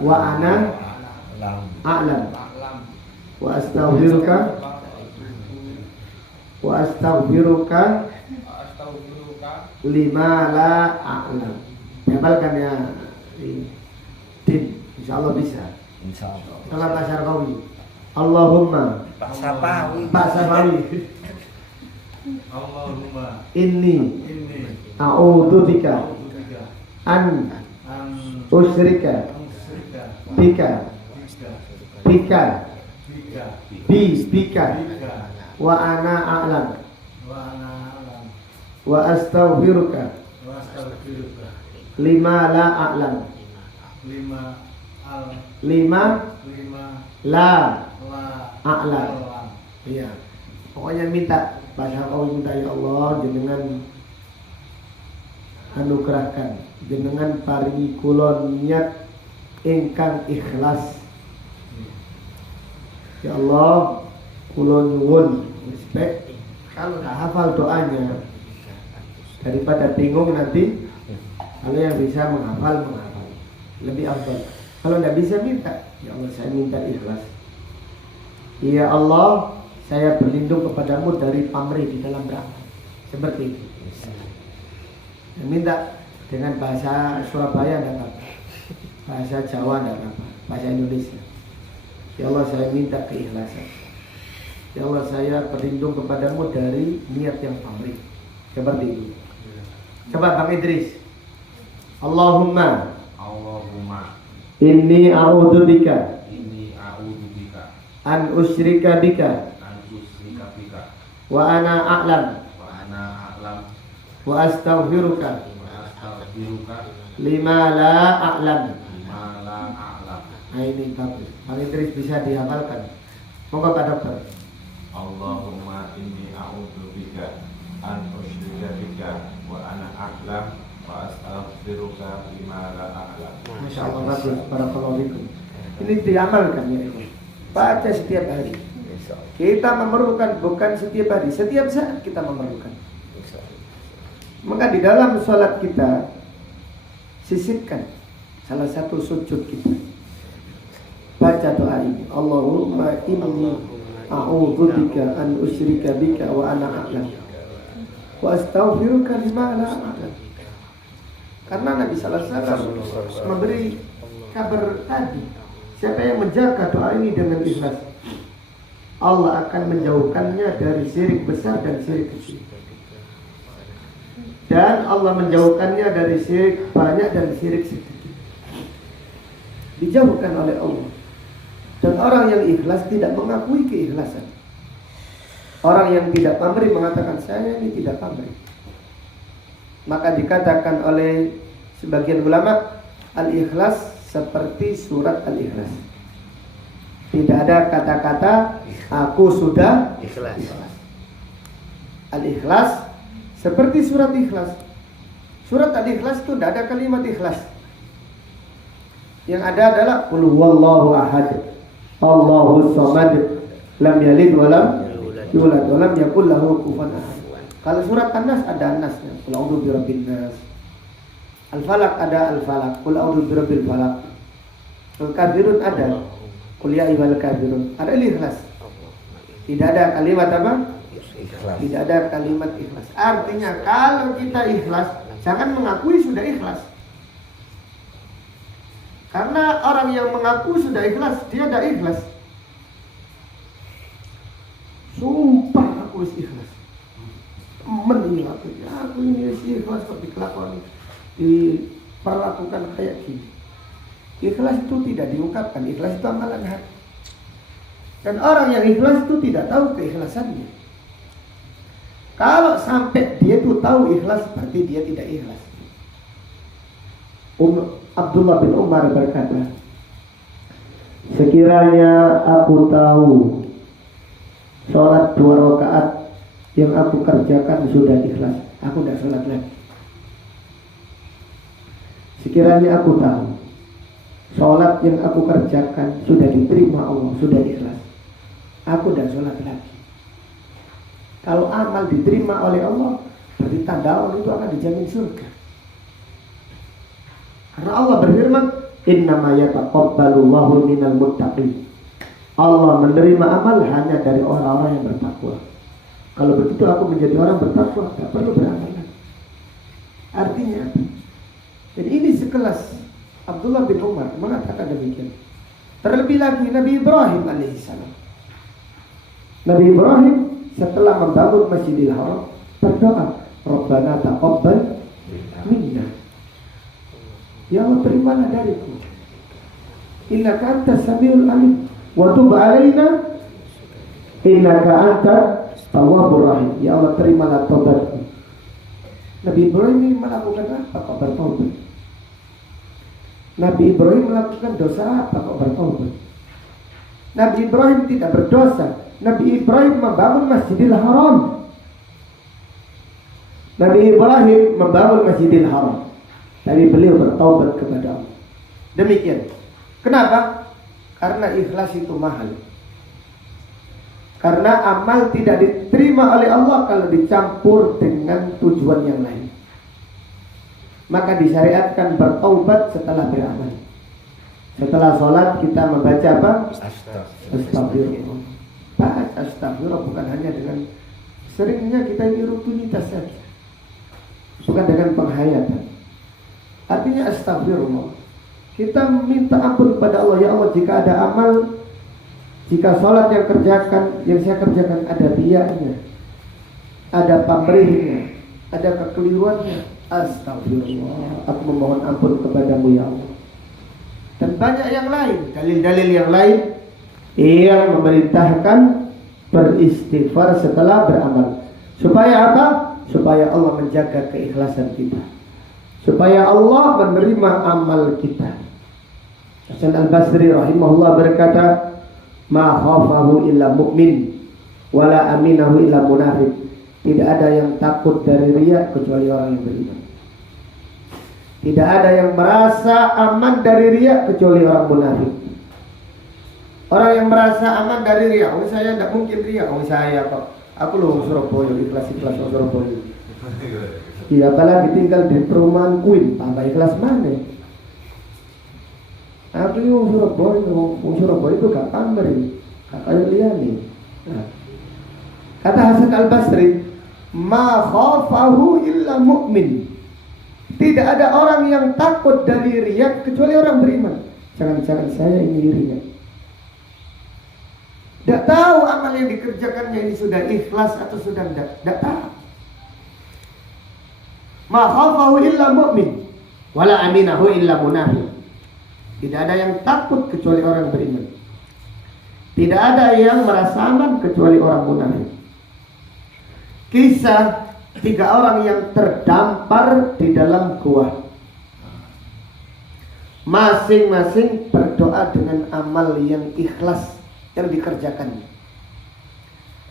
wa ana a'lam wa astaghfiruka lima la a'lam. Hafalkan ya Din, insyaallah bisa. Insyaallah. Salat Asyarqawi. Allahumma Pak Sapawi. Pak Sapawi. Allahumma Inni inni a'udzubika an usyrika musyrika bika bika bika bika wa ana a'lam wa ana alam wa astaghfiruka wa astaghfiruka lima la a'lam lima lima la la a'lam. alam. Iya. Pokoknya minta bahasa kau minta ya Allah jenengan anugerahkan jenengan paringi kula niat ingkang ikhlas. Ya Allah, kula nyuwun respect kalau nggak hafal doanya daripada bingung nanti kalau yang bisa menghafal lebih afdal. Kalau nggak bisa minta, ya Allah saya minta ikhlas. Ya Allah, saya berlindung kepadamu dari pamrih di dalam beramal. Seperti itu. Dan minta dengan bahasa Surabaya tidak apa, bahasa Jawa tidak apa, bahasa Indonesia. Ya Allah saya minta keikhlasan. Ya Allah saya berlindung kepadamu dari niat yang pamrih. Seperti itu. Coba Bang Idris. Allahumma inni a'udzubika an usyrika bika wa ana a'lam wa astaghfiruka lima la a'lam. Nah ini bagus. Bang Idris bisa dihafalkan. Moga Pak Dokter. Allahumma inni a'udzubika an usyrika bika wa ana a'lam wa astaghfiruka lima la a'lam. Masya Allah bagus. Barakallahu fikum. Ini diamalkan ya. Baca setiap hari. Kita memerlukan bukan setiap hari, setiap saat kita memerlukan. Maka di dalam sholat kita sisipkan salah satu sujud kita. Baca doa ini. Allahumma inni a'udzubika an usyrika bika wa ana a'lam wa astaghfiruka lima la a'lam. Karena Nabi sallallahu alaihi wasallam memberi kabar tadi, siapa yang menjaga doa ini dengan ikhlas, Allah akan menjauhkannya dari syirik besar dan syirik kecil. Dan Allah menjauhkannya dari syirik banyak dan syirik sedikit. Dijauhkan oleh Allah. Dan orang yang ikhlas tidak mengakui keikhlasan. Orang yang tidak pamrih mengatakan saya ini tidak pamrih. Maka dikatakan oleh sebagian ulama, al-ikhlas seperti surat al-ikhlas. Tidak ada kata-kata aku sudah Ikhlas. Al-ikhlas seperti surat ikhlas. Surat al-ikhlas itu tidak ada kalimat ikhlas. Yang ada adalah qul huwallahu ahad, Allahu samad, lam yalid wa lam yulad wa lam yakul lahu kufuwan ahad. Kalau surat An-Nas ada An-Nasnya, qul a'udzu birabbin nas. Al-Falaq ada Al-Falaq, qul a'udzu birabbil falaq. Al-Kafirun ada, qul ya ayyuhal kafirun. Ada ikhlas. Tidak ada kalimat apa? Ikhlas. Tidak ada kalimat ikhlas. Artinya kalau kita ikhlas, jangan mengakui sudah ikhlas. Karena orang yang mengaku sudah ikhlas, dia tidak ikhlas. Sumpah aku ikhlas. Menilai aku ini ikhlas kok diperlakukan kayak gini. Ikhlas itu tidak diungkapkan, ikhlas itu amalan hati. Dan orang yang ikhlas itu tidak tahu keikhlasannya. Kalau sampai dia itu tahu ikhlas, berarti dia tidak ikhlas. Abdullah bin Umar berkata, sekiranya aku tahu sholat 2 rakaat yang aku kerjakan sudah ikhlas, aku tidak sholat lagi. Sekiranya aku tahu sholat yang aku kerjakan sudah diterima Allah, sudah ikhlas, aku tidak sholat lagi. Kalau amal diterima oleh Allah, Berarti tanda awal itu akan dijamin surga. Karena Allah berfirman, innama yataqabbalullahu minal muttaqin. Allah menerima amal hanya dari orang-orang yang bertakwa. Kalau begitu aku menjadi orang bertakwa, tak perlu beramal lagi. Artinya apa? Jadi ini sekelas Abdullah bin Umar mengatakan demikian. Terlebih lagi Nabi Ibrahim alaihissalam. Nabi Ibrahim setelah membangun Masjidil Haram berdoa, Rabbana taqabbal minna. Ya Allah, terimalah dariku. Innaka antas samiul alim wa tub alaina innaka antat tawwabur rahim. Ya Allah, terimalah taubatku. Nabi Ibrahim ini melakukan apa kok bertaubat? Nabi Ibrahim melakukan dosa apa kok bertaubat? Nabi Ibrahim tidak berdosa. Nabi Ibrahim membangun Masjidil Haram. Nabi Ibrahim membangun Masjidil Haram. Tapi beliau bertaubat kepada Allah. Demikian. Kenapa? Karena ikhlas itu mahal. Karena amal tidak diterima oleh Allah kalau dicampur dengan tujuan yang lain. Maka disyariatkan bertaubat setelah beramal. Setelah sholat kita membaca apa? Astagfirullah. Bahas astagfirullah bukan hanya dengan seringnya kita ini rutinitas saja, bukan dengan penghayatan. Artinya astagfirullah. Kita minta ampun kepada Allah. Ya Allah, jika ada amal, jika sholat yang saya kerjakan ada riyanya, ada pamrihnya, ada kekeliruannya, astagfirullah, aku memohon ampun kepadamu ya Allah. Dan banyak yang lain, dalil-dalil yang lain yang memerintahkan beristighfar setelah beramal. Supaya apa? Supaya Allah menjaga keikhlasan kita, supaya Allah menerima amal kita. Hasan Al-Basri rahimahullah berkata, ma khafahu illa mu'min wala aminahu illa munafiq. Tidak ada yang takut dari riya kecuali orang yang beriman. Tidak ada yang merasa aman dari riya kecuali orang munafik. Orang yang merasa aman dari riya, oh saya tidak mungkin riya, oh saya kok, aku loh Surabaya, ikhlas-ikhlas Surabaya. Iya, apalagi tinggal di perumahan Queen, tambah ikhlas mana? Aku ini orang Surabaya itu gak pamer, gak kayak liani. Nah, kata Hasan Al-Basri, ma khafahu illa mu'min. Tidak ada orang yang takut dari riya kecuali orang beriman. Jangan-jangan saya ini riya. Tidak tahu amal yang dikerjakannya ini sudah ikhlas atau sudah tidak tahu. Ma khafahu illa mu'min wala aminahu illa munafiq. Tidak ada yang takut kecuali orang beriman. Tidak ada yang merasa aman kecuali orang munafik. Kisah 3 orang yang terdampar di dalam gua. Masing-masing berdoa dengan amal yang ikhlas yang dikerjakannya.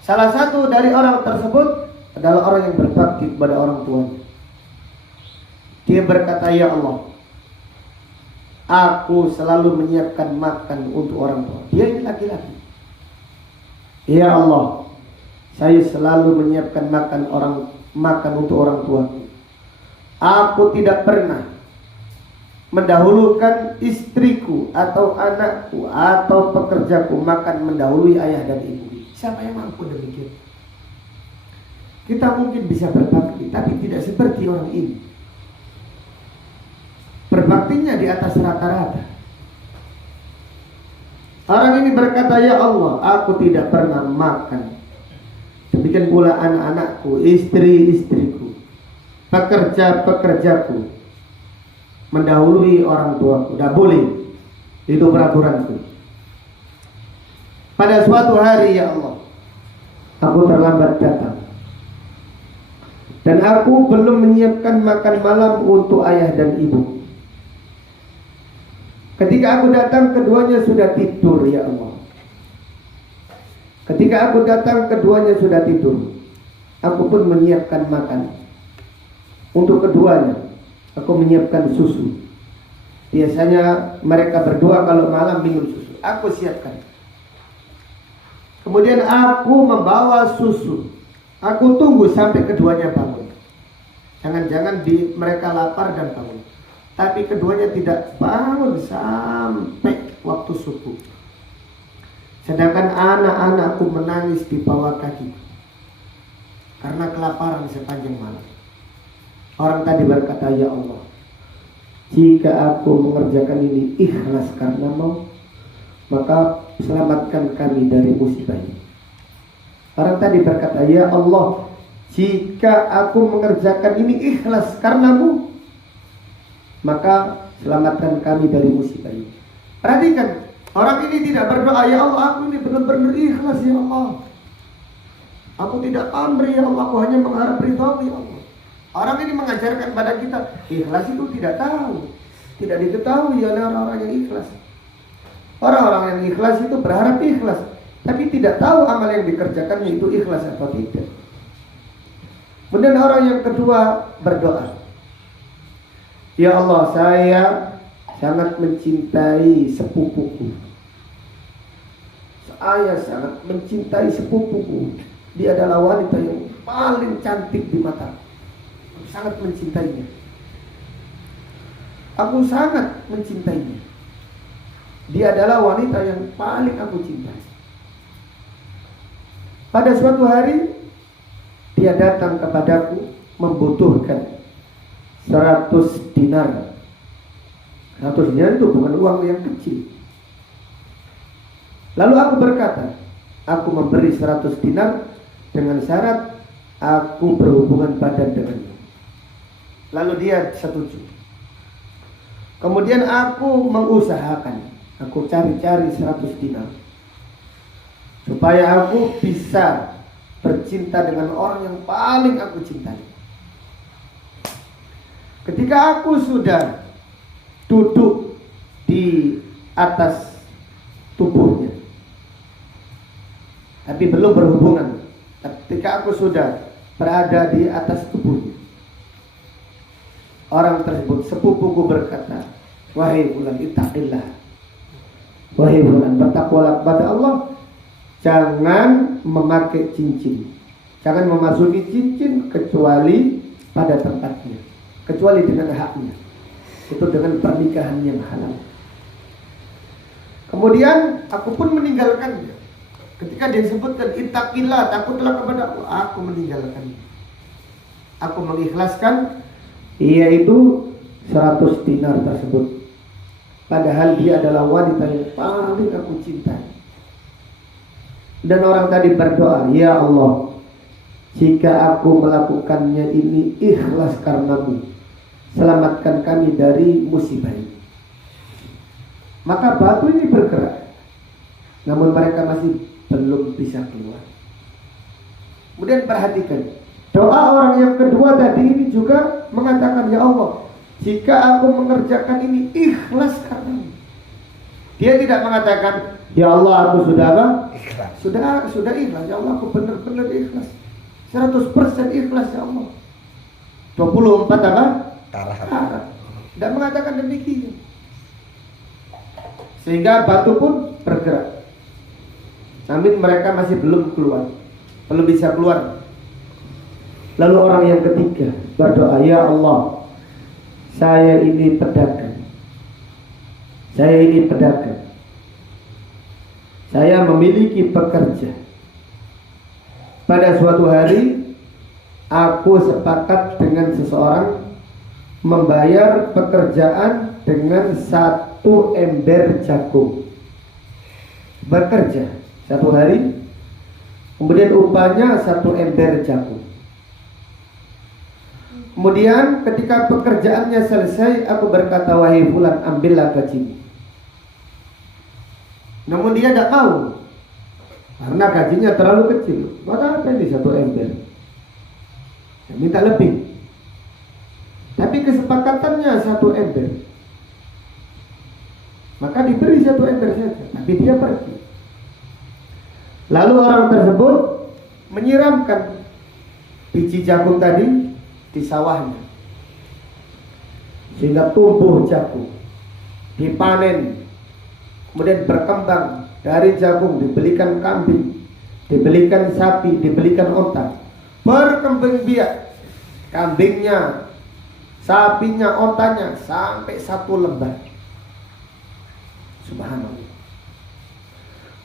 Salah satu dari orang tersebut adalah orang yang berbakti kepada orang tuanya. Dia berkata, ya Allah, aku selalu menyiapkan makan untuk orang tua. Dia ini laki-laki. Ya Allah, saya selalu menyiapkan makan untuk orang tuaku. Aku tidak pernah mendahulukan istriku atau anakku atau pekerjaku makan mendahului ayah dan ibu. Siapa yang mampu demikian? Kita mungkin bisa berbakti, tapi tidak seperti orang ini. Berbaktinya di atas rata-rata. Orang ini berkata, ya Allah, aku tidak pernah makan. Demikian pula anak-anakku, istri-istriku, pekerja-pekerjaku mendahului orang tuaku. Tidak boleh. Itu peraturanku. Pada suatu hari, ya Allah, aku terlambat datang. Dan aku belum menyiapkan makan malam untuk ayah dan ibu. Ketika aku datang, keduanya sudah tidur, ya Allah. Ketika aku datang, keduanya sudah tidur. Aku pun menyiapkan makan untuk keduanya. Aku menyiapkan susu. Biasanya mereka berdua kalau malam minum susu. Aku siapkan. Kemudian aku membawa susu. Aku tunggu sampai keduanya bangun. Jangan-jangan mereka lapar dan bangun. Tapi keduanya tidak bangun sampai waktu subuh. Sedangkan anak-anakku menangis di bawah kaki karena kelaparan sepanjang malam. Orang tadi berkata, ya Allah, jika aku mengerjakan ini ikhlas karena-Mu, maka selamatkan kami dari musibah ini. Orang tadi berkata, ya Allah, jika aku mengerjakan ini ikhlas karena-Mu, maka selamatkan kami dari musibah ini. Perhatikan, orang ini tidak berdoa, ya Allah, aku ini benar-benar ikhlas ya Allah. Aku tidak pamrih ya Allah, aku hanya mengharap ridha-Mu ya Allah. Orang ini mengajarkan pada kita, ikhlas itu tidak diketahui oleh orang-orang yang ikhlas. Orang-orang yang ikhlas itu berharap ikhlas, tapi tidak tahu amal yang dikerjakannya itu ikhlas atau tidak. Kemudian orang yang kedua berdoa, ya Allah, saya sangat mencintai sepupuku. Saya sangat mencintai sepupuku. Dia adalah wanita yang paling cantik di mata. Aku sangat mencintainya. Aku sangat mencintainya. Dia adalah wanita yang paling aku cintai. Pada suatu hari dia datang kepadaku membutuhkan 100 dinar. 100 dinar itu bukan uang yang kecil. Lalu aku berkata, aku memberi 100 dinar dengan syarat aku berhubungan badan dengannya. Lalu dia setuju. Kemudian aku mengusahakan, aku cari-cari 100 dinar supaya aku bisa bercinta dengan orang yang paling aku cintai. Ketika aku sudah duduk di atas tubuhnya, tapi belum berhubungan, ketika aku sudah berada di atas tubuhnya, orang tersebut, sepupuku, berkata, wahai fulan, ittaqillah. Wahai fulan, bertakwalah kepada Allah. Jangan memakai cincin, jangan memasuki cincin kecuali pada tempatnya, kecuali dengan haknya, itu dengan pernikahan yang halal. Kemudian aku pun meninggalkannya. Ketika dia sebutkan ittaqillah, takutlah kepada aku meninggalkannya. Aku mengikhlaskan yaitu 100 dinar tersebut, padahal dia adalah wanita yang paling aku cintai. Dan orang tadi berdoa, ya Allah, jika aku melakukannya ini ikhlas karena-Mu, selamatkan kami dari musibah ini. Maka batu ini bergerak, namun mereka masih belum bisa keluar. Kemudian perhatikan, doa orang yang kedua tadi ini juga mengatakan, ya Allah, jika aku mengerjakan ini ikhlas karena-Mu. Dia tidak mengatakan, ya Allah, aku sudah apa? Ikhlas. Sudah ikhlas, ya Allah, aku benar-benar ikhlas, 100% ikhlas ya Allah. 24 apa? Karat. Tidak mengatakan demikian. Sehingga batu pun bergerak, namun mereka masih belum keluar, belum bisa keluar. Lalu orang yang ketiga berdoa, ya Allah, saya ini pedagang. Saya memiliki pekerja. Pada suatu hari aku sepakat dengan seseorang membayar pekerjaan dengan 1 ember jagung. Bekerja 1 hari, kemudian upahnya 1 ember jagung. Kemudian ketika pekerjaannya selesai, aku berkata, wahai fulan, ambillah gajimu. Namun dia tidak mau, karena gajinya terlalu kecil. Maka apa ini 1 ember? Dia minta lebih. Tapi kesepakatannya 1 ember. Maka diberi 1 ember saja, tapi dia pergi. Lalu orang tersebut menyiramkan biji jagung tadi di sawahnya, sehingga tumbuh jagung, dipanen, kemudian berkembang. Dari jagung dibelikan kambing, dibelikan sapi, dibelikan onta, berkembang biak kambingnya, sapinya, ontanya sampai 1 lembar. Subhanallah.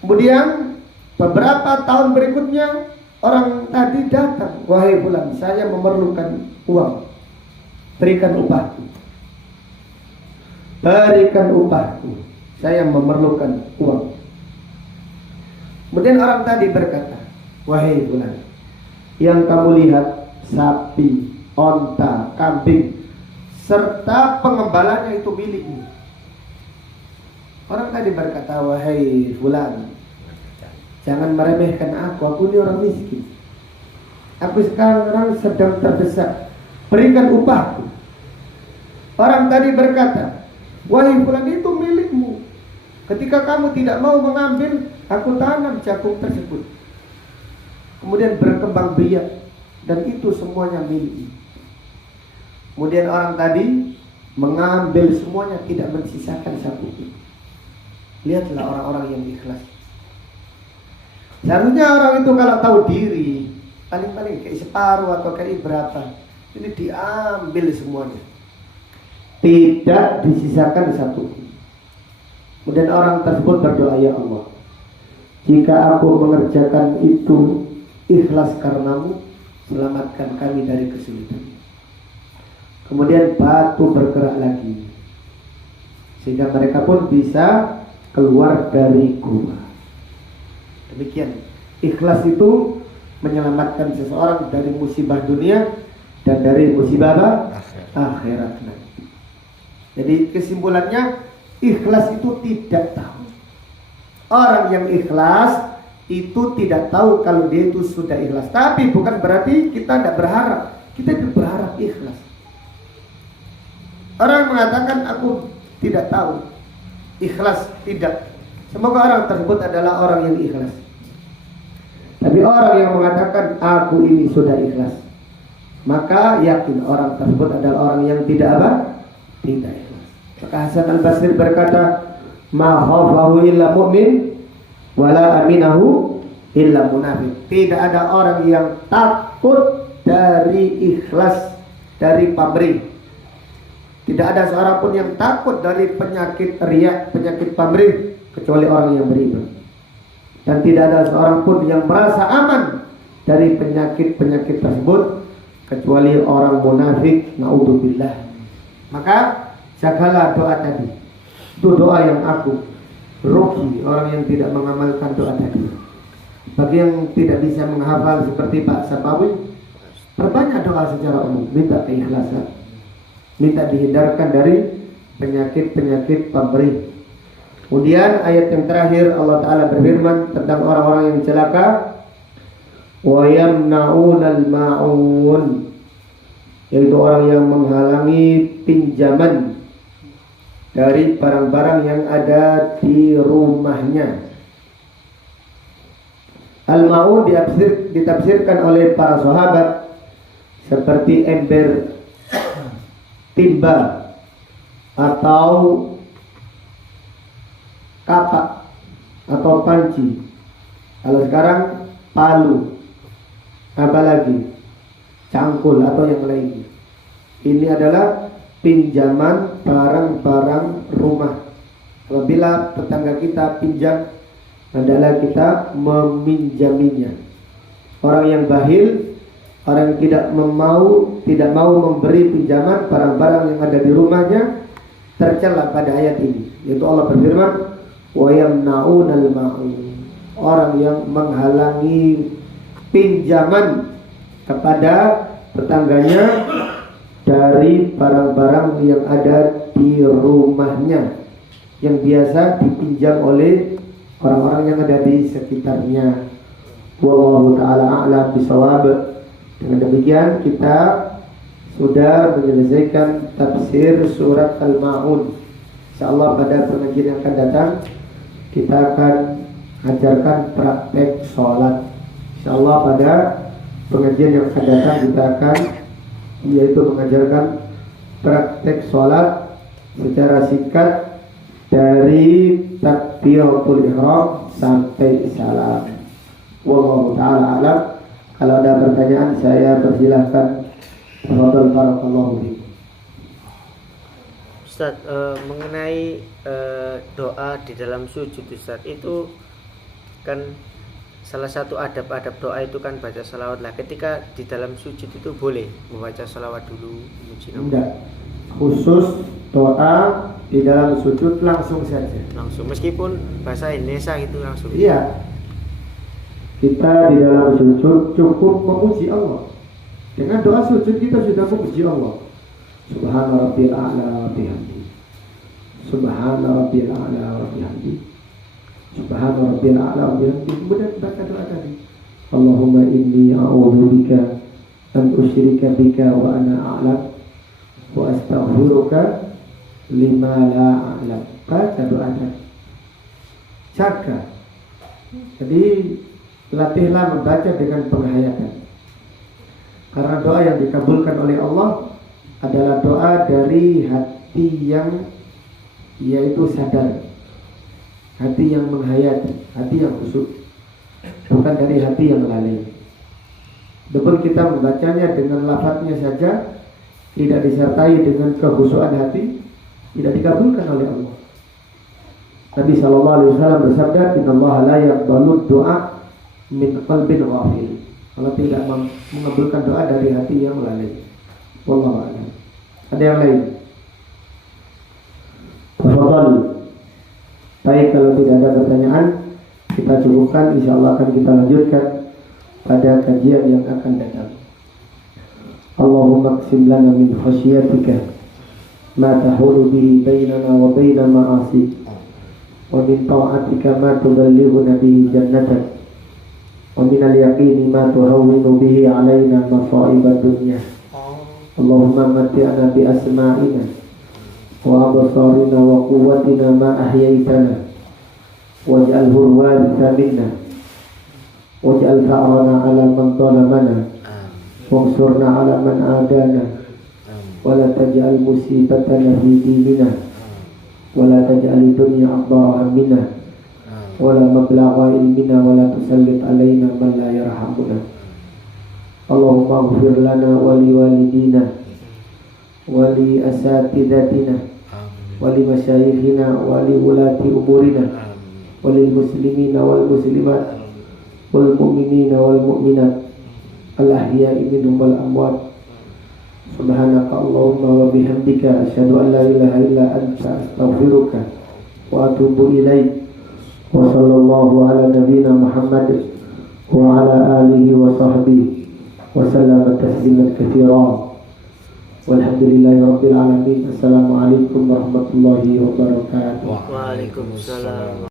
Kemudian beberapa tahun berikutnya orang tadi datang, wahai fulan, saya memerlukan uang, berikan upahku. Berikan upahku, saya memerlukan uang. Kemudian orang tadi berkata, wahai fulan, yang kamu lihat sapi, onta, kambing serta pengembalanya itu milikmu. Orang tadi berkata, wahai fulan, jangan meremehkan aku ini orang miskin. Aku sekarang sedang terdesak, berikan upahku. Orang tadi berkata, wahai fulan, itu milikmu. Ketika kamu tidak mau mengambil, aku tanam jagung tersebut. Kemudian berkembang biak dan itu semuanya milikmu. Kemudian orang tadi mengambil semuanya, tidak mensisakan satu pun. Lihatlah orang-orang yang ikhlas. Seharusnya orang itu kalau tahu diri, paling-paling kayak separuh atau kayak berapa, ini diambil semuanya, tidak disisakan satu pun. Kemudian orang tersebut berdoa, ya Allah, jika aku mengerjakan itu ikhlas karenamu, selamatkan kami dari kesulitan. Kemudian batu bergerak lagi, sehingga mereka pun bisa keluar dari gua. Demikian, ikhlas itu menyelamatkan seseorang dari musibah dunia dan dari musibah akhirat nanti. Jadi kesimpulannya, ikhlas itu tidak tahu. Orang yang ikhlas itu tidak tahu kalau dia itu sudah ikhlas. Tapi bukan berarti kita tidak berharap. Kita berharap ikhlas. Orang mengatakan aku tidak tahu, ikhlas tidak. Semoga orang tersebut adalah orang yang ikhlas. Tapi orang yang mengatakan aku ini sudah ikhlas, maka yakin orang tersebut adalah orang yang tidak apa? Tidak ikhlas. Maka Hasan Al-Basri berkata, ma khafahu illa mu'min wala aminahu illa munafik. Tidak ada orang yang takut dari ikhlas, dari pamrih. Tidak ada seorang pun yang takut dari penyakit riya, penyakit pamrih, kecuali orang yang beriman. Dan tidak ada seorang pun yang merasa aman dari penyakit-penyakit tersebut, kecuali orang munafik, naudzubillah. Maka jagalah doa tadi. Itu doa yang aku rugi orang yang tidak mengamalkan doa tadi. Bagi yang tidak bisa menghafal seperti Pak Sapawi, perbanyak doa secara umum, minta keikhlasan, minta dihindarkan dari penyakit-penyakit pamrih. Kemudian ayat yang terakhir Allah Ta'ala berfirman tentang orang-orang yang celaka, wa yamna'unal ma'un, yaitu orang yang menghalangi pinjaman dari barang-barang yang ada di rumahnya. Al-ma'un ditafsirkan oleh para sahabat seperti ember timba atau kapak atau panci. Kalau sekarang palu, apalagi cangkul atau yang lainnya. Ini adalah pinjaman barang-barang rumah. Apabila tetangga kita pinjam, adalah kita meminjaminya. Orang yang bakhil, orang yang tidak mau memberi pinjaman barang-barang yang ada di rumahnya, tercela pada ayat ini. Yaitu Allah berfirman, wa yamna'unal ma'un, orang yang menghalangi pinjaman kepada tetangganya dari barang-barang yang ada di rumahnya, yang biasa dipinjam oleh orang-orang yang ada di sekitarnya. Wallahu ta'ala a'lam bishawab. Dengan demikian kita sudah menyelesaikan tafsir surat Al-Ma'un. Insyaallah pada pengajian yang akan datang kita akan ajarkan praktek sholat. Insyaallah pada pengajian yang akan datang kita akan yaitu mengajarkan praktek sholat secara singkat dari takbiratul ihram sampai salam. Wallahu ta'ala alam. Kalau ada pertanyaan saya persilahkan Tafadhal barakallahu fiik. Ustaz, mengenai doa di dalam sujud Ustaz, itu kan salah satu adab-adab doa itu kan baca salawat lah. Ketika di dalam sujud itu boleh membaca salawat dulu, memuji nama Enggak. Khusus doa di dalam sujud langsung saja. langsung, meskipun bahasa Indonesia itu langsung. Iya. Kita di dalam sujud cukup memuji Allah. Dengan doa sujud kita sudah memuji Allah. Subhana rabbil a'la wa bihamdi. Subhana rabbil a'la wa bihamdi. Subhana rabbil a'la wa bihamdi. Kemudian baca doa tadi. Allahumma inni a'udzubika an usyrika bika wa ana a'lam wa astaghfiruka lima la a'lam. Baca doa tadi. Jaga. Jadi latihlah membaca dengan penghayatan. Karena doa yang dikabulkan oleh Allah adalah doa dari hati yang yaitu sadar, hati yang menghayati, hati yang khusyuk, bukan dari hati yang lalai. Demi kita membacanya dengan lafadznya saja, tidak disertai dengan kekhusyukan hati, tidak dikabulkan oleh Allah. Nabi SAW bersabda, Innallaha la yaqbalu du'a min qalbin ghafil. Allah tidak mengabulkan doa dari hati yang lalai. Wallahu a'lam. Ada yang lain? Tafadhal. Baik, kalau tidak ada pertanyaan, kita cukupkan. Insyaallah akan kita lanjutkan pada kajian yang akan datang. Allahumma qsim lana min khasyiatika ma tahulu bihi bainana wa baina ma'asik, wa min ta'atika ma tuballighuna bihi jannatak, wa min al-yaqini ma tuhawwinu bihi alaina masa'ib ad-dunya. Allahumma mati'na bi asma'ina wa absarina wa quwwatina ma ahyaytana waj'alhu al-waritha minna waj'al tha'rana 'ala man zalamana wansurna 'ala man 'adana wa la taj'al musibatana fi dinina wa la taj'al dunya akbar hammina wa la mablagha ilmina wa la tusallit 'alaina man la yarhamuna. Allahumma ighfir lana wa li walidina wa li asatidatina wa li masyayikhina wa li ulati umurina wa lil muslimina wal muslimat wal mu'minina wal mu'minat al ahya'i minhum wal amwat. Subhanaka Allahumma wa bihamdika asyhadu an la ilaha illa anta astaghfiruka wa atubu ilaik. Wa sallallahu ala nabiyyina Muhammad wa ala alihi wa sahbihi وسلم تسليما كثيرا والحمد لله رب العالمين. السلام عليكم ورحمة الله وبركاته. Waalaikumsalam.